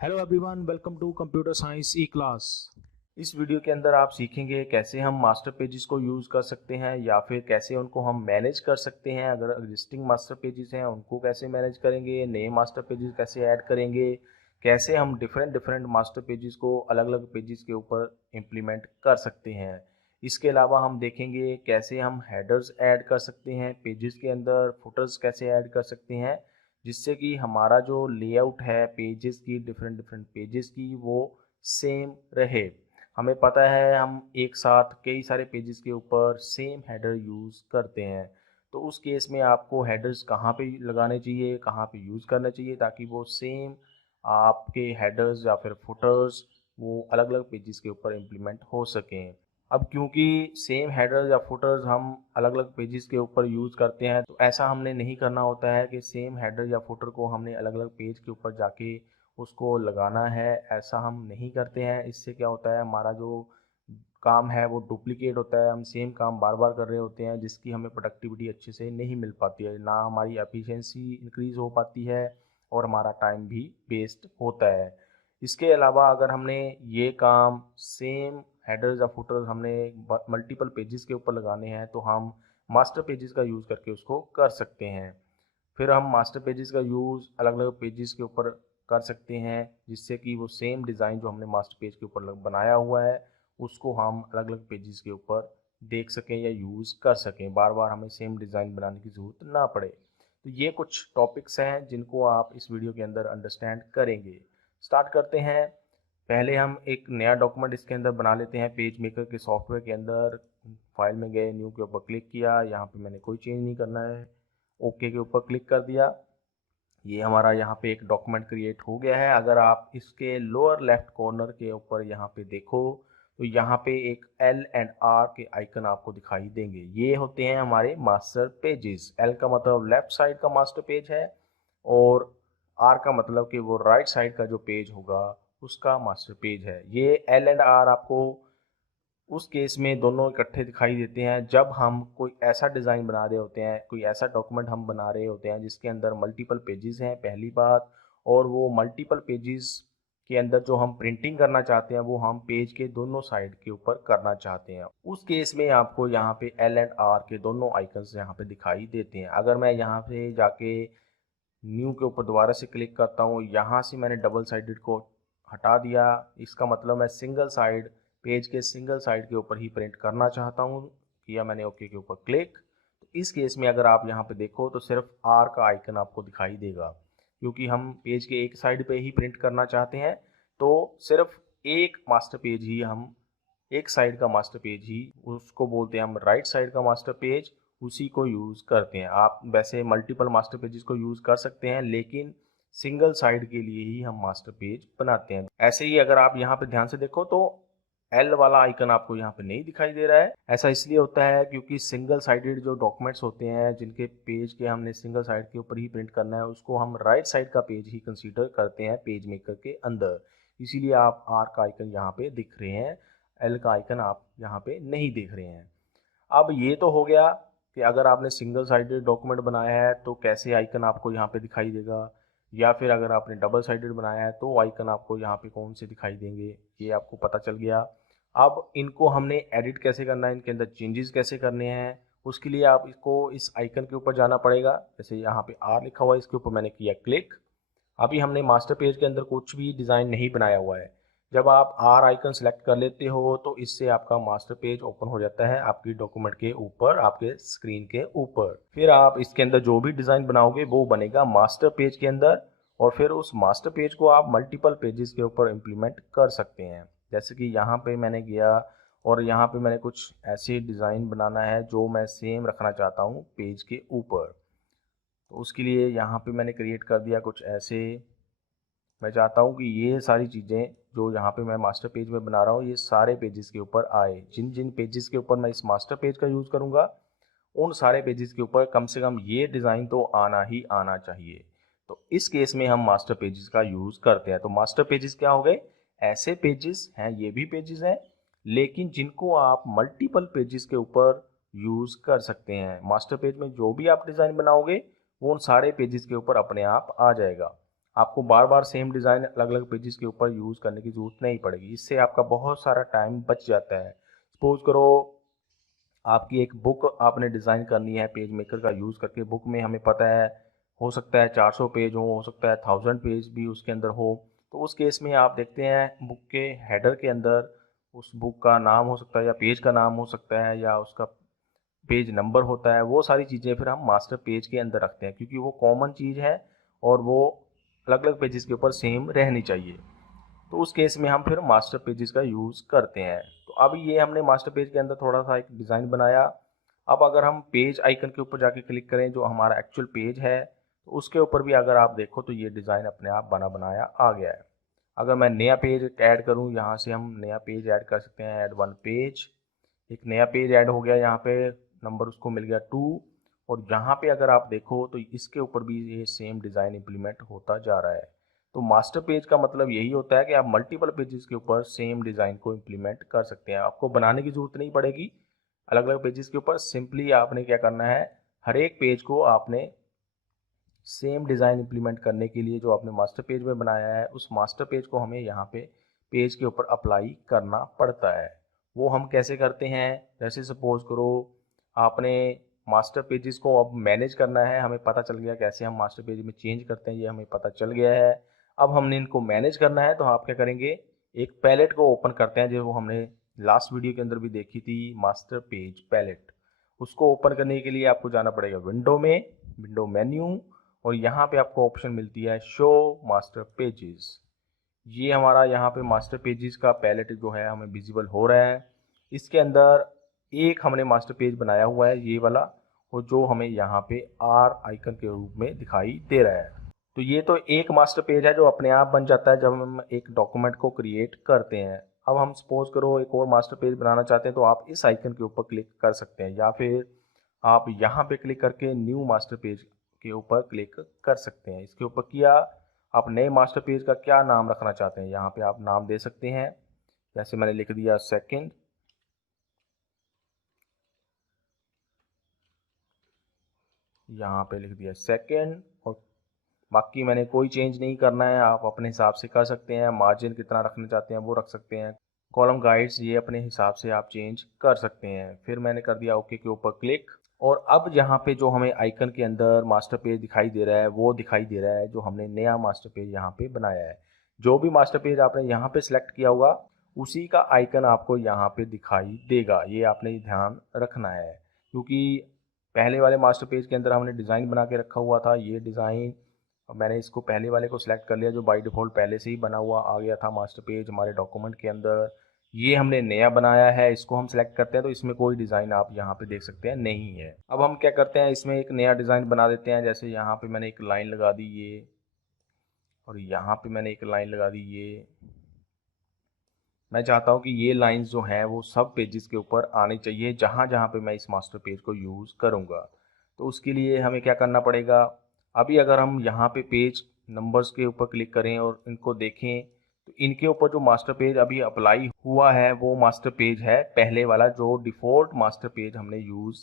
Hello everyone, welcome to computer science e class. इस video के अंदर आप सीखेंगे कैसे हम मास्टर पेजेस को यूज़ कर सकते हैं या फिर कैसे उनको हम मैनेज कर सकते हैं। अगर एग्जिस्टिंग मास्टर पेजेस हैं उनको कैसे मैनेज करेंगे, नए मास्टर पेजेस कैसे ऐड करेंगे, कैसे हम डिफरेंट डिफरेंट मास्टर पेजेस को अलग अलग पेजेस के ऊपर इम्प्लीमेंट कर सकते हैं। इसके अलावा हम देखेंगे कैसे हम हेडर्स ऐड कर सकते हैं पेजेस के अंदर, फुटर्स कैसे ऐड कर सकते हैं जिससे कि हमारा जो लेआउट है पेजेस की, डिफरेंट डिफरेंट पेजेस की, वो सेम रहे। हमें पता है हम एक साथ कई सारे पेजेस के ऊपर सेम हेडर यूज़ करते हैं, तो उस केस में आपको हेडर्स कहाँ पे लगाने चाहिए, कहाँ पे यूज़ करना चाहिए ताकि वो सेम आपके हेडर्स या फिर फुटर्स वो अलग अलग पेजेस के ऊपर इम्प्लीमेंट हो सकें। अब क्योंकि सेम हेडर्स या फुटर्स हम अलग अलग पेजेस के ऊपर यूज़ करते हैं, तो ऐसा हमने नहीं करना होता है कि सेम हेडर या फुटर को हमने अलग अलग पेज के ऊपर जाके उसको लगाना है। ऐसा हम नहीं करते हैं। इससे क्या होता है, हमारा जो काम है वो डुप्लीकेट होता है। हम सेम काम बार बार कर रहे होते हैं जिसकी हमें प्रोडक्टिविटी अच्छे से नहीं मिल पाती है, ना हमारी एफिशिएंसी इंक्रीज़ हो पाती है और हमारा टाइम भी वेस्ट होता है। इसके अलावा अगर हमने ये काम सेम हेडर्स या फुटर्स हमने मल्टीपल पेजेस के ऊपर लगाने हैं तो हम मास्टर पेजेस का यूज़ करके उसको कर सकते हैं। फिर हम मास्टर पेजेस का यूज़ अलग अलग पेजेस के ऊपर कर सकते हैं जिससे कि वो सेम डिज़ाइन जो हमने मास्टर पेज के ऊपर बनाया हुआ है उसको हम अलग अलग पेजेस के ऊपर देख सकें या यूज़ कर सकें, बार बार हमें सेम डिज़ाइन बनाने की ज़रूरत ना पड़े। तो ये कुछ टॉपिक्स हैं जिनको आप इस वीडियो के अंदर अंडरस्टैंड करेंगे। स्टार्ट करते हैं। पहले हम एक नया डॉक्यूमेंट इसके अंदर बना लेते हैं। पेज मेकर के सॉफ्टवेयर के अंदर फाइल में गए, न्यू के ऊपर क्लिक किया, यहाँ पे मैंने कोई चेंज नहीं करना है, ओके के ऊपर क्लिक कर दिया। ये हमारा यहाँ पे एक डॉक्यूमेंट क्रिएट हो गया है। अगर आप इसके लोअर लेफ्ट कॉर्नर के ऊपर यहाँ पे देखो तो यहाँ पे एक एल एंड आर के आइकन आपको दिखाई देंगे। ये होते हैं हमारे मास्टर पेजेस। एल का मतलब लेफ्ट साइड का मास्टर पेज है और आर का मतलब कि वो राइट साइड का जो पेज होगा उसका मास्टर पेज है। ये एल एंड आर आपको उस केस में दोनों इकट्ठे दिखाई देते हैं जब हम कोई ऐसा डिज़ाइन बना रहे होते हैं, कोई ऐसा डॉक्यूमेंट हम बना रहे होते हैं जिसके अंदर मल्टीपल पेजेस हैं, पहली बात। और वो मल्टीपल पेजेस के अंदर जो हम प्रिंटिंग करना चाहते हैं वो हम पेज के दोनों साइड के ऊपर करना चाहते हैं। उस केस में आपको यहाँ पे एल एंड आर के दोनों आइकन्स यहाँ पे दिखाई देते हैं। अगर मैं यहाँ पे जाके न्यू के ऊपर दोबारा से क्लिक करता हूँ, यहाँ से मैंने डबल साइडेड को हटा दिया, इसका मतलब मैं सिंगल साइड पेज के सिंगल साइड के ऊपर ही प्रिंट करना चाहता हूँ। किया मैंने ओके के ऊपर क्लिक। तो इस केस में अगर आप यहाँ पे देखो तो सिर्फ आर का आइकन आपको दिखाई देगा क्योंकि हम पेज के एक साइड पे ही प्रिंट करना चाहते हैं। तो सिर्फ एक मास्टर पेज ही हम, एक साइड का मास्टर पेज ही, उसको बोलते हैं हम राइट साइड का मास्टर पेज, उसी को यूज़ करते हैं। आप वैसे मल्टीपल मास्टर पेजेस को यूज़ कर सकते हैं लेकिन सिंगल साइड के लिए ही हम मास्टर पेज बनाते हैं। ऐसे ही अगर आप यहाँ पे ध्यान से देखो तो एल वाला आइकन आपको यहाँ पे नहीं दिखाई दे रहा है। ऐसा इसलिए होता है क्योंकि सिंगल साइडेड जो डॉक्यूमेंट्स होते हैं जिनके पेज के हमने सिंगल साइड के ऊपर ही प्रिंट करना है उसको हम राइट साइड का पेज ही कंसीडर करते हैं पेज मेकर के अंदर। इसीलिए आप आर का आइकन यहाँ पे दिख रहे हैं, एल का आइकन आप यहाँ पे नहीं देख रहे हैं। अब ये तो हो गया कि अगर आपने सिंगल साइडेड डॉक्यूमेंट बनाया है तो कैसे आइकन आपको यहाँ पे दिखाई देगा, या फिर अगर आपने डबल साइडेड बनाया है तो आइकन आपको यहाँ पे कौन से दिखाई देंगे, ये आपको पता चल गया। अब इनको हमने एडिट कैसे करना है, इनके अंदर चेंजेस कैसे करने हैं, उसके लिए आप इसको इस आइकन के ऊपर जाना पड़ेगा। जैसे यहाँ पे आर लिखा हुआ है, इसके ऊपर मैंने किया क्लिक। अभी हमने मास्टर पेज के अंदर कुछ भी डिज़ाइन नहीं बनाया हुआ है। जब आप आर आइकन सेलेक्ट कर लेते हो तो इससे आपका मास्टर पेज ओपन हो जाता है आपकी डॉक्यूमेंट के ऊपर, आपके स्क्रीन के ऊपर। फिर आप इसके अंदर जो भी डिज़ाइन बनाओगे वो बनेगा मास्टर पेज के अंदर और फिर उस मास्टर पेज को आप मल्टीपल पेजेस के ऊपर इम्प्लीमेंट कर सकते हैं। जैसे कि यहाँ पे मैंने गया और यहाँ पे मैंने कुछ ऐसे डिज़ाइन बनाना है जो मैं सेम रखना चाहता हूँ पेज के ऊपर। तो उसके लिए यहाँ पे मैंने क्रिएट कर दिया कुछ ऐसे। मैं चाहता हूँ कि ये सारी चीज़ें जो यहाँ पे मैं मास्टर पेज में बना रहा हूँ ये सारे पेजेस के ऊपर आए। जिन जिन पेजेस के ऊपर मैं इस मास्टर पेज का यूज़ करूँगा उन सारे पेजेस के ऊपर कम से कम ये डिज़ाइन तो आना ही आना चाहिए। तो इस केस में हम मास्टर पेजेस का यूज़ करते हैं। तो मास्टर पेजेस क्या हो गए, ऐसे पेजेस हैं, ये भी पेजेस हैं लेकिन जिनको आप मल्टीपल पेजेस के ऊपर यूज़ कर सकते हैं। मास्टर पेज में जो भी आप डिज़ाइन बनाओगे वो उन सारे पेजेस के ऊपर अपने आप आ जाएगा। आपको बार बार सेम डिज़ाइन अलग अलग पेजेस के ऊपर यूज़ करने की ज़रूरत नहीं पड़ेगी। इससे आपका बहुत सारा टाइम बच जाता है। सपोज़ करो आपकी एक बुक आपने डिज़ाइन करनी है पेज मेकर का यूज़ करके। बुक में हमें पता है हो सकता है 400 पेज हो सकता है 1000 पेज भी उसके अंदर हो। तो उस केस में आप देखते हैं बुक के हेडर के अंदर उस बुक का नाम हो सकता है या पेज का नाम हो सकता है या उसका पेज नंबर होता है। वो सारी चीज़ें फिर हम मास्टर पेज के अंदर रखते हैं क्योंकि वो कॉमन चीज़ है और वो अलग अलग पेजेस के ऊपर सेम रहनी चाहिए। तो उस केस में हम फिर मास्टर पेजेस का यूज़ करते हैं। तो अब ये हमने मास्टर पेज के अंदर थोड़ा सा एक डिज़ाइन बनाया। अब अगर हम पेज आइकन के ऊपर जाके क्लिक करें जो हमारा एक्चुअल पेज है, तो उसके ऊपर भी अगर आप देखो तो ये डिज़ाइन अपने आप बना बनाया आ गया है। अगर मैं नया पेज ऐड करूँ, यहाँ से हम नया पेज ऐड कर सकते हैं। ऐड वन पेज, एक नया पेज ऐड हो गया। यहाँ पे नंबर उसको मिल गया 2। और यहाँ पे अगर आप देखो तो इसके ऊपर भी ये सेम डिज़ाइन इम्प्लीमेंट होता जा रहा है। तो मास्टर पेज का मतलब यही होता है कि आप मल्टीपल पेजेस के ऊपर सेम डिज़ाइन को इम्प्लीमेंट कर सकते हैं। आपको बनाने की ज़रूरत नहीं पड़ेगी अलग अलग पेजेस के ऊपर। सिंपली आपने क्या करना है, हर एक पेज को आपने सेम डिज़ाइन इम्प्लीमेंट करने के लिए जो आपने मास्टर पेज में बनाया है उस मास्टर पेज को हमें यहाँ पे पेज के ऊपर अप्लाई करना पड़ता है। वो हम कैसे करते हैं, जैसे सपोज करो आपने मास्टर पेजेस को अब मैनेज करना है। हमें पता चल गया कैसे हम मास्टर पेज में चेंज करते हैं, ये हमें पता चल गया है। अब हमने इनको मैनेज करना है तो आप क्या करेंगे, एक पैलेट को ओपन करते हैं जो हमने लास्ट वीडियो के अंदर भी देखी थी, मास्टर पेज पैलेट। उसको ओपन करने के लिए आपको जाना पड़ेगा विंडो में, विंडो मेन्यू, और यहाँ पे आपको ऑप्शन मिलती है शो मास्टर पेजेस। ये हमारा यहाँ पे मास्टर पेजेस का पैलेट जो है हमें विजिबल हो रहा है। इसके अंदर एक हमने मास्टर पेज बनाया हुआ है ये वाला, और जो हमें यहाँ पे आर आइकन के रूप में दिखाई दे रहा है। तो ये तो एक मास्टर पेज है जो अपने आप बन जाता है जब हम एक डॉक्यूमेंट को क्रिएट करते हैं। अब हम सपोज करो एक और मास्टर पेज बनाना चाहते हैं तो आप इस आइकन के ऊपर क्लिक कर सकते हैं या फिर आप यहाँ पे क्लिक करके न्यू मास्टर पेज के ऊपर क्लिक कर सकते हैं। इसके ऊपर किया, आप नए मास्टर पेज का क्या नाम रखना चाहते हैं यहाँ पे आप नाम दे सकते हैं। जैसे मैंने लिख दिया सेकंड, यहाँ पे लिख दिया सेकंड, और बाकी मैंने कोई चेंज नहीं करना है, आप अपने हिसाब से कर सकते हैं। मार्जिन कितना रखना चाहते हैं वो रख सकते हैं। कॉलम गाइड्स ये अपने हिसाब से आप चेंज कर सकते हैं। फिर मैंने कर दिया ओके के ऊपर क्लिक। और अब यहाँ पे जो हमें आइकन के अंदर मास्टर पेज दिखाई दे रहा है वो दिखाई दे रहा है जो हमने नया मास्टर पेज यहाँ पे बनाया है। जो भी मास्टर पेज आपने यहाँ पे सिलेक्ट किया होगा उसी का आइकन आपको यहाँ पे दिखाई देगा। ये आपने ध्यान रखना है क्योंकि पहले वाले मास्टर पेज के अंदर हमने डिज़ाइन बना के रखा हुआ था। ये डिज़ाइन मैंने इसको पहले वाले को सिलेक्ट कर लिया जो बाय डिफ़ॉल्ट पहले से ही बना हुआ आ गया था मास्टर पेज हमारे डॉक्यूमेंट के अंदर। ये हमने नया बनाया है, इसको हम सिलेक्ट करते हैं तो इसमें कोई डिज़ाइन आप यहाँ पे देख सकते हैं नहीं है। अब हम क्या करते हैं, इसमें एक नया डिज़ाइन बना देते हैं। जैसे यहाँ पे मैंने एक लाइन लगा दी ये, और यहाँ पे मैंने एक लाइन लगा दी ये। मैं चाहता हूँ कि ये लाइंस जो हैं वो सब पेजेस के ऊपर आनी चाहिए जहाँ जहाँ पे मैं इस मास्टर पेज को यूज़ करूँगा। तो उसके लिए हमें क्या करना पड़ेगा, अभी अगर हम यहाँ पे पेज नंबर्स के ऊपर क्लिक करें और इनको देखें तो इनके ऊपर जो मास्टर पेज अभी अप्लाई हुआ है वो मास्टर पेज है पहले वाला, जो डिफ़ॉल्ट मास्टर पेज हमने यूज़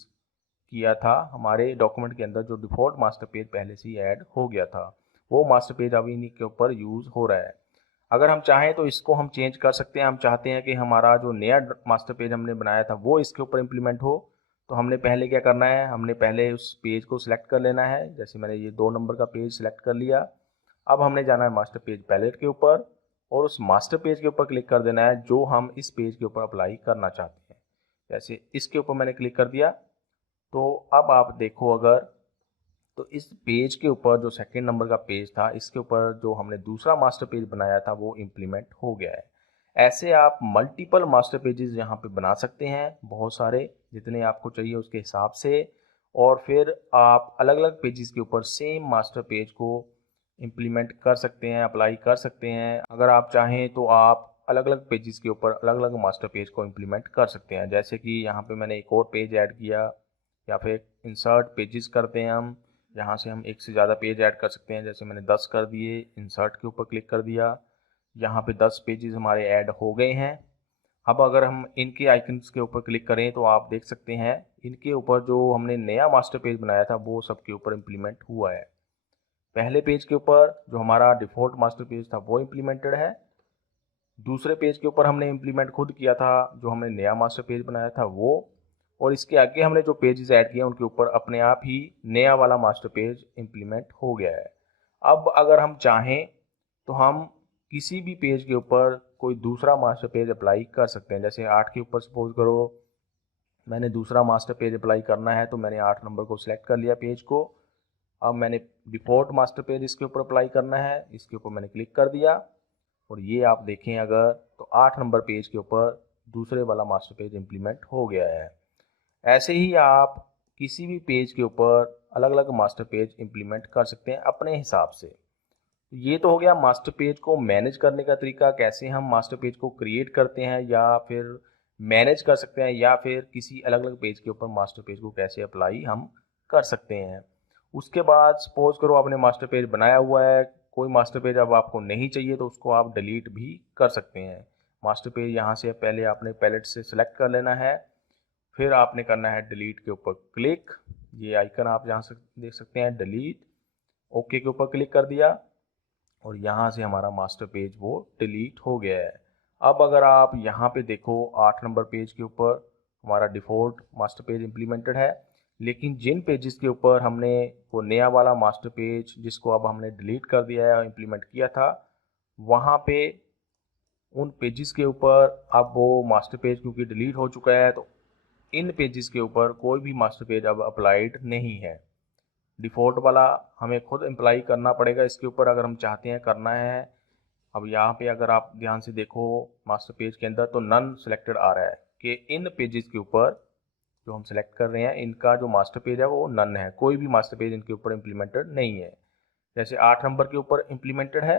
किया था हमारे डॉक्यूमेंट के अंदर। जो डिफ़ॉल्ट मास्टर पेज पहले से ही ऐड हो गया था वो मास्टर पेज अभी इन्हीं के ऊपर यूज़ हो रहा है। अगर हम चाहें तो इसको हम चेंज कर सकते हैं। हम चाहते हैं कि हमारा जो नया मास्टर पेज हमने बनाया था वो इसके ऊपर इम्प्लीमेंट हो, तो हमने पहले क्या करना है, हमने पहले उस पेज को सिलेक्ट कर लेना है। जैसे मैंने ये 2 नंबर का पेज सिलेक्ट कर लिया। अब हमने जाना है मास्टर पेज पैलेट के ऊपर और उस मास्टर पेज के ऊपर क्लिक कर देना है जो हम इस पेज के ऊपर अप्लाई करना चाहते हैं। जैसे इसके ऊपर मैंने क्लिक कर दिया तो अब आप देखो अगर, तो इस पेज के ऊपर जो सेकंड नंबर का पेज था इसके ऊपर जो हमने दूसरा मास्टर पेज बनाया था वो इम्प्लीमेंट हो गया है। ऐसे आप मल्टीपल मास्टर पेजेस यहाँ पे बना सकते हैं, बहुत सारे, जितने आपको चाहिए उसके हिसाब से। और फिर आप अलग अलग पेजेस के ऊपर सेम मास्टर पेज को इम्प्लीमेंट कर सकते हैं, अप्लाई कर सकते हैं। अगर आप चाहें तो आप अलग अलग पेजेस के ऊपर अलग अलग मास्टर पेज को इम्प्लीमेंट कर सकते हैं। जैसे कि यहाँ पे मैंने एक और पेज ऐड किया, या फिर इंसर्ट पेजेस करते हैं हम, यहाँ से हम एक से ज़्यादा पेज ऐड कर सकते हैं। जैसे मैंने 10 कर दिए, इंसर्ट के ऊपर क्लिक कर दिया, यहाँ पे 10 पेजेस हमारे ऐड हो गए हैं। अब अगर हम इनके आइकन्स के ऊपर क्लिक करें तो आप देख सकते हैं इनके ऊपर जो हमने नया मास्टर पेज बनाया था वो सबके ऊपर इम्प्लीमेंट हुआ है। पहले पेज के ऊपर जो हमारा डिफ़ॉल्ट मास्टर पेज था वो इम्प्लीमेंटेड है, दूसरे पेज के ऊपर हमने इम्प्लीमेंट खुद किया था, जो हमने नया मास्टर पेज बनाया था वो, और इसके आगे हमने जो पेजेस ऐड किए उनके ऊपर अपने आप ही नया वाला मास्टर पेज इम्प्लीमेंट हो गया है। अब अगर हम चाहें तो हम किसी भी पेज के ऊपर कोई दूसरा मास्टर पेज अप्लाई कर सकते हैं। जैसे 8 के ऊपर सपोज करो मैंने दूसरा मास्टर पेज अप्लाई करना है, तो मैंने 8 नंबर को सिलेक्ट कर लिया पेज को। अब मैंने डिफ़ॉल्ट मास्टर पेज इसके ऊपर अप्लाई करना है, इसके ऊपर मैंने क्लिक कर दिया और ये आप देखें अगर तो 8 नंबर पेज के ऊपर दूसरे वाला मास्टर पेज इम्प्लीमेंट हो गया है। ऐसे ही आप किसी भी पेज के ऊपर अलग अलग मास्टर पेज इम्प्लीमेंट कर सकते हैं अपने हिसाब से। ये तो हो गया मास्टर पेज को मैनेज करने का तरीका, कैसे हम मास्टर पेज को क्रिएट करते हैं या फिर मैनेज कर सकते हैं, या फिर किसी अलग अलग पेज के ऊपर मास्टर पेज को कैसे अप्लाई हम कर सकते हैं। उसके बाद सपोज करो आपने मास्टर पेज बनाया हुआ है, कोई मास्टर पेज अब आपको नहीं चाहिए तो उसको आप डिलीट भी कर सकते हैं। मास्टर पेज यहाँ से पहले आपने पैलेट से सिलेक्ट कर लेना है, फिर आपने करना है डिलीट के ऊपर क्लिक, ये आइकन आप यहाँ से देख सकते हैं डिलीट, ओके के ऊपर क्लिक कर दिया और यहाँ से हमारा मास्टर पेज वो डिलीट हो गया है। अब अगर आप यहाँ पे देखो 8 नंबर पेज के ऊपर हमारा डिफ़ॉल्ट मास्टर पेज इम्प्लीमेंटेड है, लेकिन जिन पेजेस के ऊपर हमने वो नया वाला मास्टर पेज जिसको अब हमने डिलीट कर दिया है और इम्प्लीमेंट किया था, वहाँ पे उन पेजेस के ऊपर अब वो मास्टर पेज क्योंकि डिलीट हो चुका है तो इन पेजेस के ऊपर कोई भी मास्टर पेज अब अप्लाइड नहीं है। डिफ़ॉल्ट वाला हमें खुद अप्लाई करना पड़ेगा इसके ऊपर अगर हम चाहते हैं करना है। अब यहाँ पे अगर आप ध्यान से देखो मास्टर पेज के अंदर तो नन सिलेक्टेड आ रहा है कि इन पेजेस के ऊपर जो हम सेलेक्ट कर रहे हैं इनका जो मास्टर पेज है वो नन है, कोई भी मास्टर पेज इनके ऊपर इम्प्लीमेंटेड नहीं है। जैसे 8 नंबर के ऊपर इम्प्लीमेंटेड है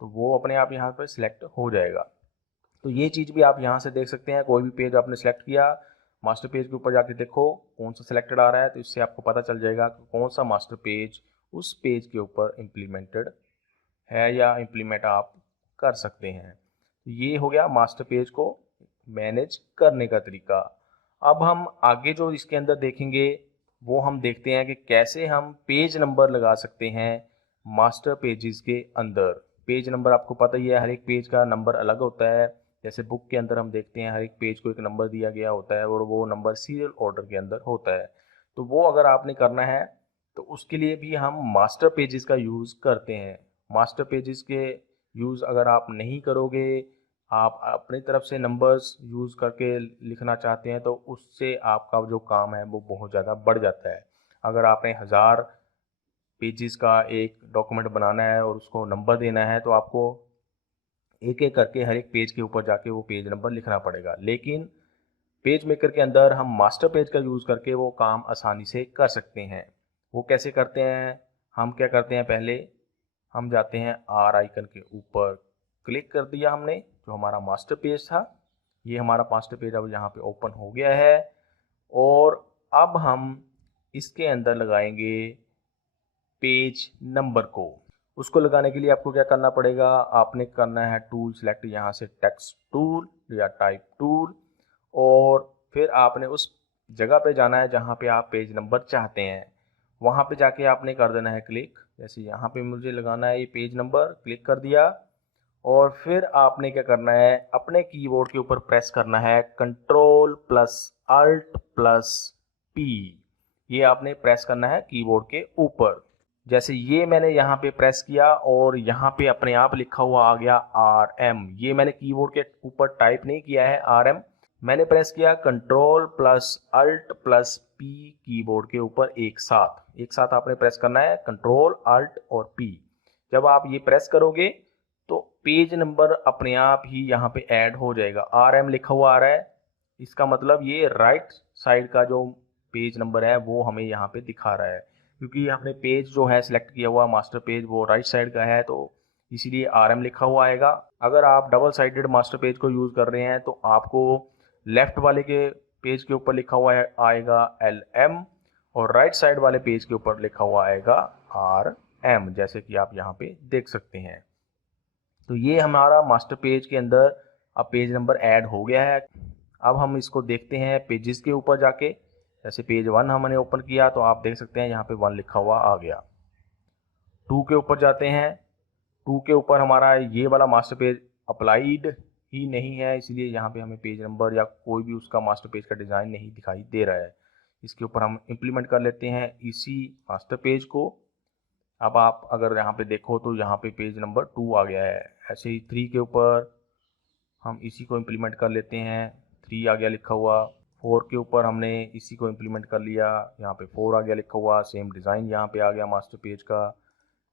तो वो अपने आप यहाँ पर सिलेक्ट हो जाएगा। तो ये चीज़ भी आप यहाँ से देख सकते हैं, कोई भी पेज आपने सेलेक्ट किया मास्टर पेज के ऊपर जाके देखो कौन सा सिलेक्टेड आ रहा है, तो इससे आपको पता चल जाएगा कि कौन सा मास्टर पेज उस पेज के ऊपर इम्प्लीमेंटेड है या इम्प्लीमेंट आप कर सकते हैं। तो ये हो गया मास्टर पेज को मैनेज करने का तरीका। अब हम आगे जो इसके अंदर देखेंगे वो हम देखते हैं कि कैसे हम पेज नंबर लगा सकते हैं मास्टर पेजेस के अंदर। पेज नंबर आपको पता ही है, हर एक पेज का नंबर अलग होता है। जैसे बुक के अंदर हम देखते हैं हर एक पेज को एक नंबर दिया गया होता है और वो नंबर सीरियल ऑर्डर के अंदर होता है। तो वो अगर आपने करना है तो उसके लिए भी हम मास्टर पेजेस का यूज़ करते हैं। मास्टर पेजेस के यूज़ अगर आप नहीं करोगे, आप अपनी तरफ से नंबर्स यूज़ करके लिखना चाहते हैं तो उससे आपका जो काम है वो बहुत ज़्यादा बढ़ जाता है। अगर आपने 1000 पेजेस का एक डॉक्यूमेंट बनाना है और उसको नंबर देना है तो आपको एक एक करके हर एक पेज के ऊपर जाके वो पेज नंबर लिखना पड़ेगा। लेकिन पेज मेकर के अंदर हम मास्टर पेज का यूज़ करके वो काम आसानी से कर सकते हैं। वो कैसे करते हैं, हम क्या करते हैं, पहले हम जाते हैं आर आइकन के ऊपर क्लिक कर दिया हमने, जो हमारा मास्टर पेज था, ये हमारा मास्टर पेज अब यहाँ पे ओपन हो गया है। और अब हम इसके अंदर लगाएंगे पेज नंबर को। उसको लगाने के लिए आपको क्या करना पड़ेगा, आपने करना है टूल सेलेक्ट, यहाँ से टेक्स्ट टूल या टाइप टूल, और फिर आपने उस जगह पे जाना है जहाँ पे आप पेज नंबर चाहते हैं, वहाँ पे जाके आपने कर देना है क्लिक। जैसे यहाँ पे मुझे लगाना है ये पेज नंबर, क्लिक कर दिया और फिर आपने क्या करना है, अपने कीबोर्ड के ऊपर प्रेस करना है control plus alt plus P, ये आपने प्रेस करना है कीबोर्ड के ऊपर। जैसे ये मैंने यहाँ पे प्रेस किया और यहाँ पे अपने आप लिखा हुआ आ गया RM, ये मैंने कीबोर्ड के ऊपर टाइप नहीं किया है RM, मैंने प्रेस किया control plus alt plus P keyboard के ऊपर एक साथ आपने प्रेस करना है कंट्रोल अल्ट और पी। जब आप ये प्रेस करोगे तो पेज नंबर अपने आप ही यहाँ पे ऐड हो जाएगा। RM लिखा हुआ आ रहा है, इसका मतलब ये राइट साइड का जो पेज नंबर है वो हमें यहाँ पे दिखा रहा है, क्योंकि हमने पेज जो है सिलेक्ट किया हुआ मास्टर पेज वो राइट साइड का है तो इसीलिए RM लिखा हुआ आएगा। अगर आप डबल साइडेड मास्टर पेज को यूज़ कर रहे हैं तो आपको लेफ्ट वाले के पेज के ऊपर लिखा हुआ आएगा LM और राइट साइड वाले पेज के ऊपर लिखा हुआ आएगा RM, जैसे कि आप यहाँ पे देख सकते हैं। तो ये हमारा मास्टर पेज के अंदर अब पेज नंबर ऐड हो गया है। अब हम इसको देखते हैं पेजेस के ऊपर जाके। जैसे पेज 1 हमने ओपन किया तो आप देख सकते हैं यहाँ पे 1 लिखा हुआ आ गया। 2 के ऊपर जाते हैं। 2 के ऊपर हमारा ये वाला मास्टर पेज अप्लाइड ही नहीं है, इसलिए यहाँ पे हमें पेज नंबर या कोई भी उसका मास्टर पेज का डिज़ाइन नहीं दिखाई दे रहा है। इसके ऊपर हम इम्प्लीमेंट कर लेते हैं इसी मास्टर पेज को। अब आप अगर यहाँ पे देखो तो यहाँ पे पेज नंबर 2 आ गया है। ऐसे ही 3 के ऊपर हम इसी को इम्प्लीमेंट कर लेते हैं, 3 आ गया लिखा हुआ। 4 के ऊपर हमने इसी को इम्प्लीमेंट कर लिया, यहाँ पे 4 आ गया लिखा हुआ, सेम डिज़ाइन यहाँ पे आ गया मास्टर पेज का।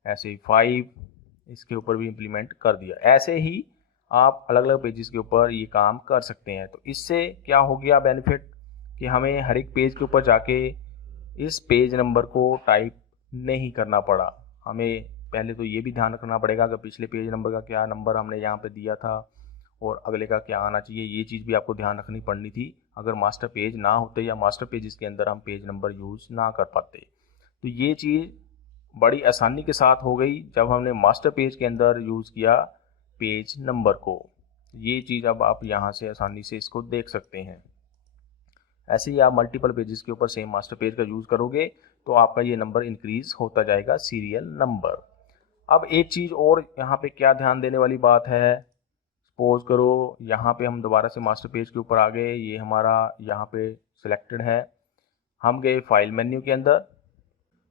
ऐसे ही 5 इसके ऊपर भी इम्प्लीमेंट कर दिया। ऐसे ही आप अलग अलग पेजेस के ऊपर ये काम कर सकते हैं। तो इससे क्या हो गया बेनिफिट कि हमें हर एक पेज के ऊपर जाके इस पेज नंबर को टाइप नहीं करना पड़ा। हमें पहले तो ये भी ध्यान रखना पड़ेगा कि पिछले पेज नंबर का क्या नंबर हमने यहाँ पे दिया था और अगले का क्या आना चाहिए, ये चीज़ भी आपको ध्यान रखनी पड़नी थी अगर मास्टर पेज ना होते या मास्टर पेजेस के अंदर हम पेज नंबर यूज़ ना कर पाते। तो ये चीज़ बड़ी आसानी के साथ हो गई जब हमने मास्टर पेज के अंदर यूज़ किया पेज नंबर को। ये चीज़ अब आप यहाँ से आसानी से इसको देख सकते हैं। ऐसे ही आप मल्टीपल पेजेस के ऊपर सेम मास्टर पेज का यूज़ करोगे तो आपका ये नंबर इंक्रीज होता जाएगा, सीरियल नंबर। अब एक चीज़ और यहाँ पे क्या ध्यान देने वाली बात है, सपोज करो यहाँ पे हम दोबारा से मास्टर पेज के ऊपर आ गए, ये हमारा यहाँ पे सिलेक्टेड है। हम गए फाइल मेन्यू के अंदर,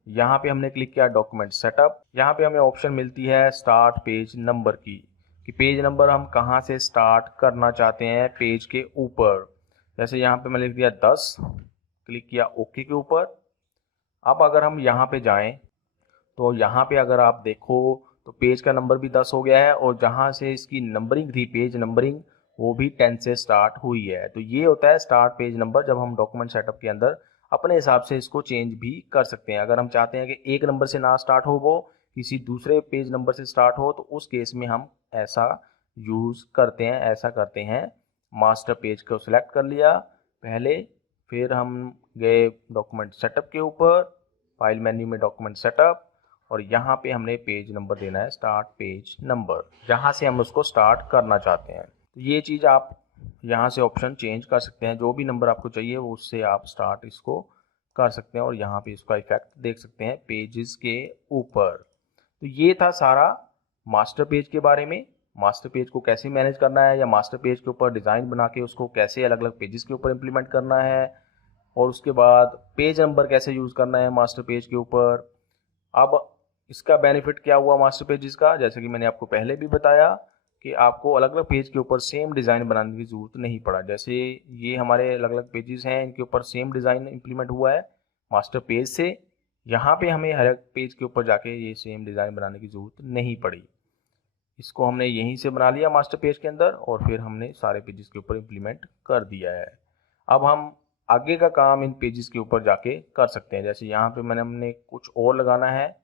यहाँ पे हमने क्लिक किया डॉक्यूमेंट सेटअप। यहाँ पे हमें ऑप्शन मिलती है स्टार्ट पेज नंबर की, कि पेज नंबर हम कहाँ से स्टार्ट करना चाहते हैं पेज के ऊपर। जैसे यहाँ पे मैंने लिख दिया 10, क्लिक किया ओके के ऊपर। अब अगर हम यहाँ पे जाएं तो यहाँ पे अगर आप देखो तो पेज का नंबर भी 10 हो गया है और जहाँ से इसकी नंबरिंग थी, पेज नंबरिंग, वो भी 10 से स्टार्ट हुई है। तो ये होता है स्टार्ट पेज नंबर, जब हम डॉक्यूमेंट सेटअप के अंदर अपने हिसाब से इसको चेंज भी कर सकते हैं। अगर हम चाहते हैं कि एक नंबर से ना स्टार्ट हो, वो किसी दूसरे पेज नंबर से स्टार्ट हो, तो उस केस में हम ऐसा यूज़ करते हैं, ऐसा करते हैं। मास्टर पेज को सिलेक्ट कर लिया पहले, फिर हम गए डॉक्यूमेंट सेटअप के ऊपर, फाइल मेन्यू में डॉक्यूमेंट सेटअप, और यहाँ पे हमने पेज नंबर देना है स्टार्ट पेज नंबर, जहाँ से हम उसको स्टार्ट करना चाहते हैं। तो ये चीज़ आप यहाँ से ऑप्शन चेंज कर सकते हैं, जो भी नंबर आपको चाहिए वो उससे आप स्टार्ट इसको कर सकते हैं और यहाँ पे इसका इफेक्ट देख सकते हैं पेजेस के ऊपर। तो ये था सारा मास्टर पेज के बारे में, मास्टर पेज को कैसे मैनेज करना है या मास्टर पेज के ऊपर डिज़ाइन बना के उसको कैसे अलग अलग पेजेस के ऊपर इम्प्लीमेंट करना है, और उसके बाद पेज नंबर कैसे यूज़ करना है मास्टर पेज के ऊपर। अब इसका बेनिफिट क्या हुआ मास्टर पेजेस का, जैसे कि मैंने आपको पहले भी बताया कि आपको अलग अलग पेज के ऊपर सेम डिज़ाइन बनाने की ज़रूरत नहीं पड़ा। जैसे ये हमारे अलग अलग पेजेस हैं, इनके ऊपर सेम डिज़ाइन इम्प्लीमेंट हुआ है मास्टर पेज से। यहाँ पे हमें हर एक पेज के ऊपर जाके ये सेम डिज़ाइन बनाने की ज़रूरत नहीं पड़ी। इसको हमने यहीं से बना लिया मास्टर पेज के अंदर और फिर हमने सारे पेजेस के ऊपर इम्प्लीमेंट कर दिया है। अब हम आगे का काम इन पेजेस के ऊपर जाके कर सकते हैं। जैसे यहाँ पे हमने कुछ और लगाना है,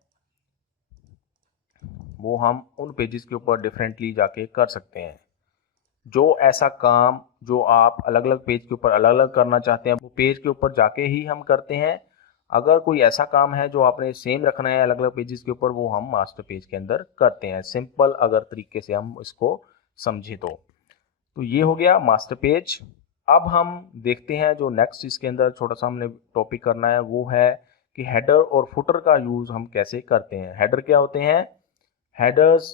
वो हम उन पेजेस के ऊपर डिफरेंटली जाके कर सकते हैं। जो ऐसा काम जो आप अलग अलग पेज के ऊपर अलग अलग करना चाहते हैं वो पेज के ऊपर जाके ही हम करते हैं। अगर कोई ऐसा काम है जो आपने सेम रखना है अलग अलग पेजेस के ऊपर, वो हम मास्टर पेज के अंदर करते हैं। सिंपल अगर तरीके से हम इसको समझे तो ये हो गया मास्टर पेज। अब हम देखते हैं जो नेक्स्ट इसके अंदर छोटा सा हमने टॉपिक करना है, वो है कि हेडर और फुटर का यूज़ हम कैसे करते हैं। हेडर क्या होते हैं? हेडर्स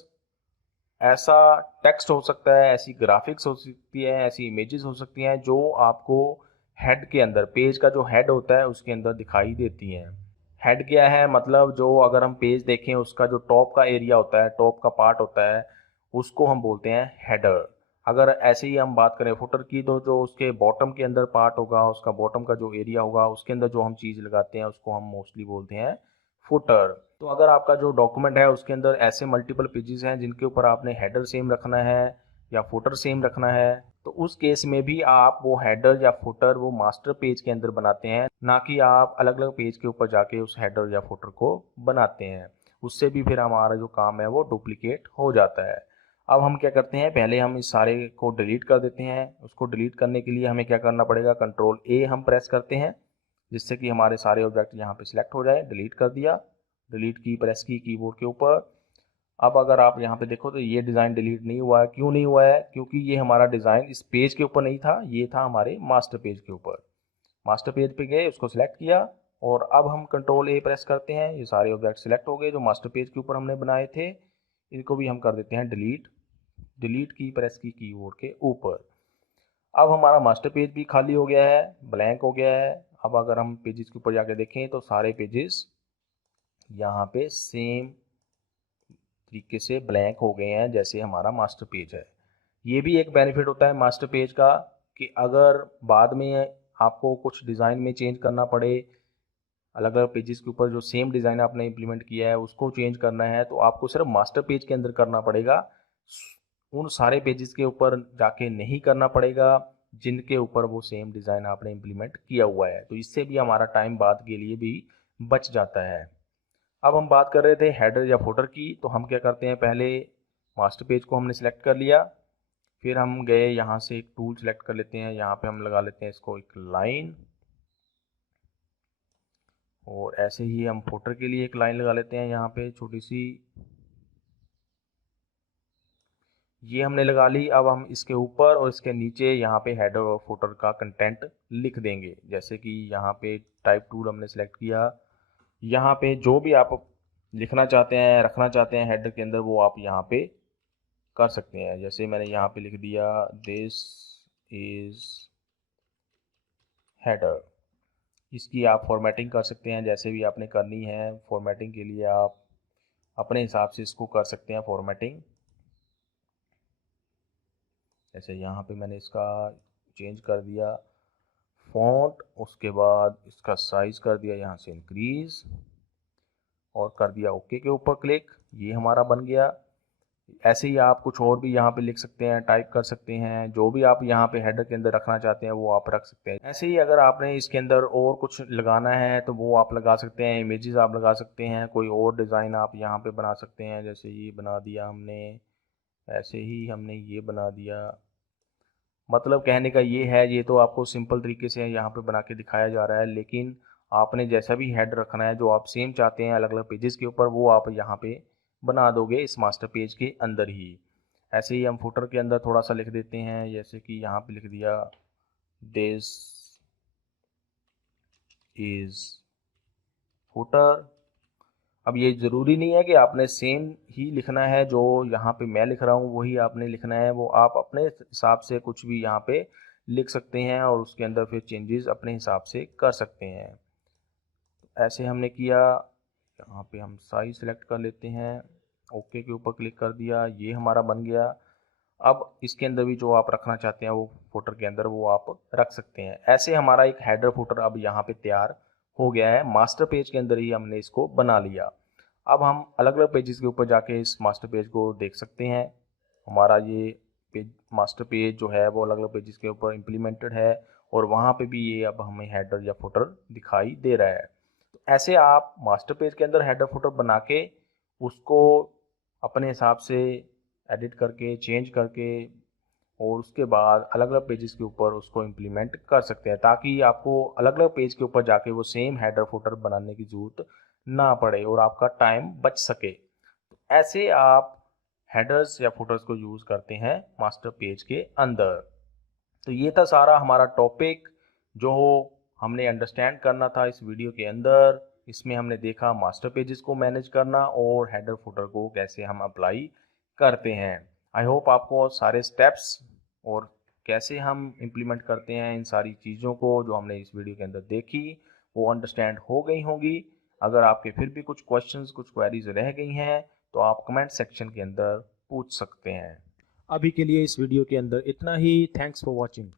ऐसा टेक्स्ट हो सकता है, ऐसी ग्राफिक्स हो सकती है, ऐसी इमेजेस हो सकती हैं जो आपको हेड के अंदर, पेज का जो हेड होता है उसके अंदर दिखाई देती हैं। हेड क्या है? मतलब जो अगर हम पेज देखें उसका जो टॉप का एरिया होता है, टॉप का पार्ट होता है, उसको हम बोलते हैं हेडर। अगर ऐसे ही हम बात करें फुटर की, तो जो उसके बॉटम के अंदर पार्ट होगा, उसका बॉटम का जो एरिया होगा उसके अंदर जो हम चीज़ लगाते हैं उसको हम मोस्टली बोलते हैं फुटर। तो अगर आपका जो डॉक्यूमेंट है उसके अंदर ऐसे मल्टीपल पेजेस हैं जिनके ऊपर आपने हेडर सेम रखना है या फुटर सेम रखना है, तो उस केस में भी आप वो हेडर या फुटर वो मास्टर पेज के अंदर बनाते हैं, ना कि आप अलग अलग पेज के ऊपर जाके उस हेडर या फुटर को बनाते हैं। उससे भी फिर हमारा जो काम है वो डुप्लीकेट हो जाता है। अब हम क्या करते हैं, पहले हम इस सारे को डिलीट कर देते हैं। उसको डिलीट करने के लिए हमें क्या करना पड़ेगा, कंट्रोल ए हम प्रेस करते हैं, जिससे कि हमारे सारे ऑब्जेक्ट यहाँ पे सिलेक्ट हो जाए। डिलीट कर दिया, डिलीट की प्रेस की कीबोर्ड के ऊपर। अब अगर आप यहाँ पे देखो तो ये डिज़ाइन डिलीट नहीं हुआ है। क्यों नहीं हुआ है? क्योंकि ये हमारा डिज़ाइन इस पेज के ऊपर नहीं था, ये था हमारे मास्टर पेज के ऊपर। मास्टर पेज पे गए, उसको सिलेक्ट किया, और अब हम कंट्रोल ए प्रेस करते हैं, ये सारे ऑब्जेक्ट सिलेक्ट हो गए जो मास्टर पेज के ऊपर हमने बनाए थे। इनको भी हम कर देते हैं डिलीट, डिलीट की प्रेस की कीबोर्ड के ऊपर। अब हमारा मास्टर पेज भी खाली हो गया है, ब्लैंक हो गया है। अब अगर हम पेजेस के ऊपर जाके देखें तो सारे पेजेस यहाँ पे सेम तरीके से ब्लैंक हो गए हैं जैसे हमारा मास्टर पेज है। ये भी एक बेनिफिट होता है मास्टर पेज का कि अगर बाद में आपको कुछ डिज़ाइन में चेंज करना पड़े, अलग अलग पेजेस के ऊपर जो सेम डिज़ाइन आपने इम्प्लीमेंट किया है उसको चेंज करना है, तो आपको सिर्फ मास्टर पेज के अंदर करना पड़ेगा। उन सारे पेजेस के ऊपर जाके नहीं करना पड़ेगा जिनके ऊपर वो सेम डिज़ाइन आपने इम्प्लीमेंट किया हुआ है। तो इससे भी हमारा टाइम बाद के लिए भी बच जाता है। अब हम बात कर रहे थे हेडर या फुटर की, तो हम क्या करते हैं, पहले मास्टर पेज को हमने सेलेक्ट कर लिया, फिर हम गए यहाँ से एक टूल सेलेक्ट कर लेते हैं, यहाँ पे हम लगा लेते हैं इसको एक लाइन, और ऐसे ही हम फुटर के लिए एक लाइन लगा लेते हैं यहाँ पे छोटी सी, ये हमने लगा ली। अब हम इसके ऊपर और इसके नीचे यहाँ पे हेडर और फुटर का कंटेंट लिख देंगे। जैसे कि यहाँ पे टाइप टूल हमने सेलेक्ट किया, यहाँ पे जो भी आप लिखना चाहते हैं, रखना चाहते हैं हेडर के अंदर, वो आप यहाँ पे कर सकते हैं। जैसे मैंने यहाँ पे लिख दिया दिस इज हेडर। इसकी आप फॉर्मेटिंग कर सकते हैं जैसे भी आपने करनी है। फॉर्मेटिंग के लिए आप अपने हिसाब से इसको कर सकते हैं फॉर्मेटिंग। जैसे यहाँ पे मैंने इसका चेंज कर दिया फॉन्ट, उसके बाद इसका साइज़ कर दिया यहाँ से इंक्रीज़, और कर दिया ओके के ऊपर क्लिक। ये हमारा बन गया। ऐसे ही आप कुछ और भी यहाँ पे लिख सकते हैं, टाइप कर सकते हैं, जो भी आप यहाँ पे हेडर के अंदर रखना चाहते हैं वो आप रख सकते हैं। ऐसे ही अगर आपने इसके अंदर और कुछ लगाना है तो वो आप लगा सकते हैं, इमेजेस आप लगा सकते हैं, कोई और डिज़ाइन आप यहाँ पे बना सकते हैं। जैसे ये बना दिया हमने, ऐसे ही हमने ये बना दिया। मतलब कहने का ये है, ये तो आपको सिंपल तरीके से यहाँ पे बना के दिखाया जा रहा है, लेकिन आपने जैसा भी हेड रखना है जो आप सेम चाहते हैं अलग अलग पेजेस के ऊपर, वो आप यहाँ पे बना दोगे इस मास्टर पेज के अंदर ही। ऐसे ही हम फुटर के अंदर थोड़ा सा लिख देते हैं, जैसे कि यहाँ पे लिख दिया दिस इज फुटर। अब ये ज़रूरी नहीं है कि आपने सेम ही लिखना है, जो यहाँ पे मैं लिख रहा हूँ वही आपने लिखना है। वो आप अपने हिसाब से कुछ भी यहाँ पे लिख सकते हैं और उसके अंदर फिर चेंजेस अपने हिसाब से कर सकते हैं। ऐसे हमने किया। यहाँ पे हम साइज सेलेक्ट कर लेते हैं, ओके के ऊपर क्लिक कर दिया, ये हमारा बन गया। अब इसके अंदर भी जो आप रखना चाहते हैं वो फुटर के अंदर वो आप रख सकते हैं। ऐसे हमारा एक हेडर फुटर अब यहाँ पे तैयार हो गया है। मास्टर पेज के अंदर ही हमने इसको बना लिया। अब हम अलग अलग पेजेस के ऊपर जाके इस मास्टर पेज को देख सकते हैं। हमारा ये पेज मास्टर पेज जो है वो अलग अलग पेजेस के ऊपर इम्प्लीमेंटेड है, और वहाँ पे भी ये अब हमें हेडर या फुटर दिखाई दे रहा है। तो ऐसे आप मास्टर पेज के अंदर हेडर फुटर बना के उसको अपने हिसाब से एडिट करके, चेंज करके, और उसके बाद अलग अलग पेजेस के ऊपर उसको इम्प्लीमेंट कर सकते हैं, ताकि आपको अलग अलग पेज के ऊपर जाके वो सेम हेडर फुटर बनाने की ज़रूरत ना पड़े और आपका टाइम बच सके। तो ऐसे आप हेडर्स या फुटर्स को यूज़ करते हैं मास्टर पेज के अंदर। तो ये था सारा हमारा टॉपिक जो हमने अंडरस्टैंड करना था इस वीडियो के अंदर। इसमें हमने देखा मास्टर पेजेस को मैनेज करना और हेडर फुटर को कैसे हम अप्लाई करते हैं। आई होप आपको सारे स्टेप्स और कैसे हम इम्प्लीमेंट करते हैं इन सारी चीज़ों को जो हमने इस वीडियो के अंदर देखी वो अंडरस्टैंड हो गई होंगी। अगर आपके फिर भी कुछ क्वेश्चंस, कुछ क्वेरीज रह गई हैं तो आप कमेंट सेक्शन के अंदर पूछ सकते हैं। अभी के लिए इस वीडियो के अंदर इतना ही। Thanks for watching.